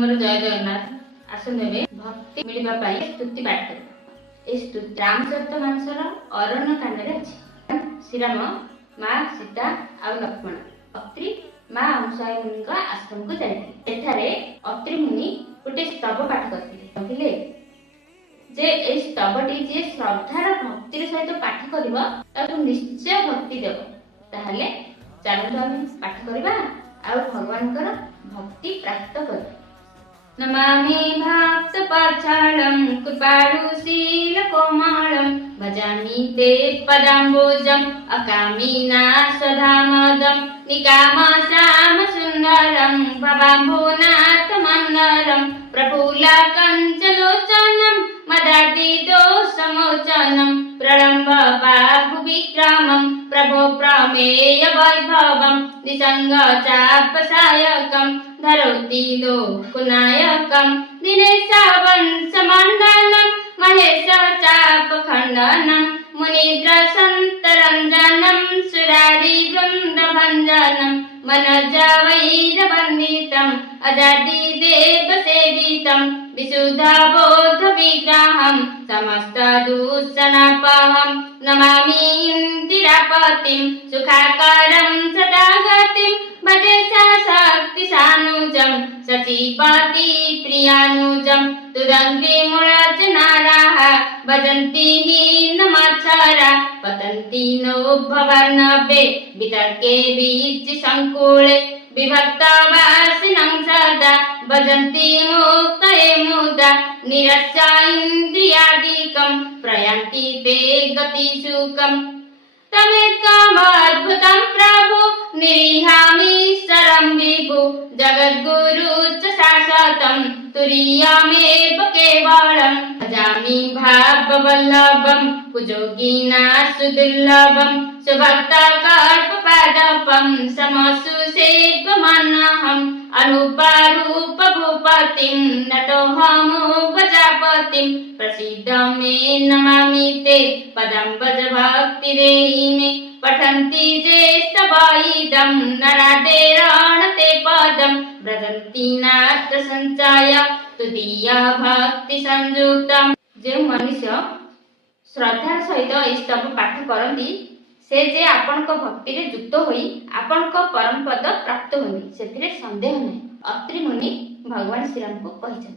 मोर जय जगन्नाथ आसने भक्ति मिलवा पाई स्तुति पाठ ए स्तुति रामचरितमानसर अरण्य कांड रे अछि। श्रीराम मां सीता आ लक्ष्मण अत्रि मां अंशाय मुनि का आश्रम को जाइथिले। एठारे अत्रि मुनि गोटे स्तव पाठ करथिले। कहिले जे ए स्तवटी जे श्रद्धार भक्तिर सहित पाठ करिवो ताकु निश्चय भक्ति देव। ताहले चलନ୍ତୁ ଆମେ पाठ करिबा आ भगवानकर भक्ति प्राप्त कर। नमामि भक्त पाछालं कृपालुशील कोमलं भजामि ते पदाम्बोजं अकामिना सदामदं निकामश्याम सुन्दरं भवाम्भोनाथ मन्दरं प्रफुल्ल कञ्चलोचनं मदातिदोषमोचनं प्रलम्ब बाहुविक्रमं प्रभो प्रमेय वैभवं निसङ्ग चापसायकं धरोति लोकनायकं दिनेशवंशमण्डनं महेश चापखण्डनं मुनिद्रसन्तरञ्जनं सुरारिवृन्दभञ्जनं मनजवैरवन्दितम् अजादिदेवसेवितं विशुद्धबोधविग्रहं समस्तदूषणापहं नमामि इन्दिरापतिं सुखाकरं सदागतिं भजे शक्तिसानुजं सचीपति प्रियानुजं तुदङ्घ्रिमूलजनाराः भजन्ति हीनमच्छरा पतन्ति नो भवर्नभे वितर्के बीजसङ्कुले विभक्तवासिनं सदा भजन्ति मुक्तये मुदा निरस्य इन्द्रियादिकं प्रयान्ति ते गतिसुखम् तमेकमद्भुतं प्रभु निरीहामीश्वरं विभु जगद्गुरु च शाश्वतं तुरीयमेव केवलम् भजामि भाववल्लभं कुजोगिना सुदुर्लभं सुभक्तकल्पपादपं समसुसेव्यमन्नहम् अनुपारूप भूपतिं नतोऽहमु प्रजापतिं प्रसीद मे नमामि ते पदं भज भक्तिरेहि मे पठन्ति जे स्तवइदं नरादेरणते पदं व्रजन्ति नात्र सञ्चय तुदीय भक्ति संयुक्तम्। जे मनुष्य श्रद्धार सहित स्तव पाठ करती से जे आपनक भक्ति रे युक्त होई आपनक परम पद प्राप्त होई सेथिरे संदेह नहीं। अत्रि मुनि भगवान श्रीराम को कहिछन।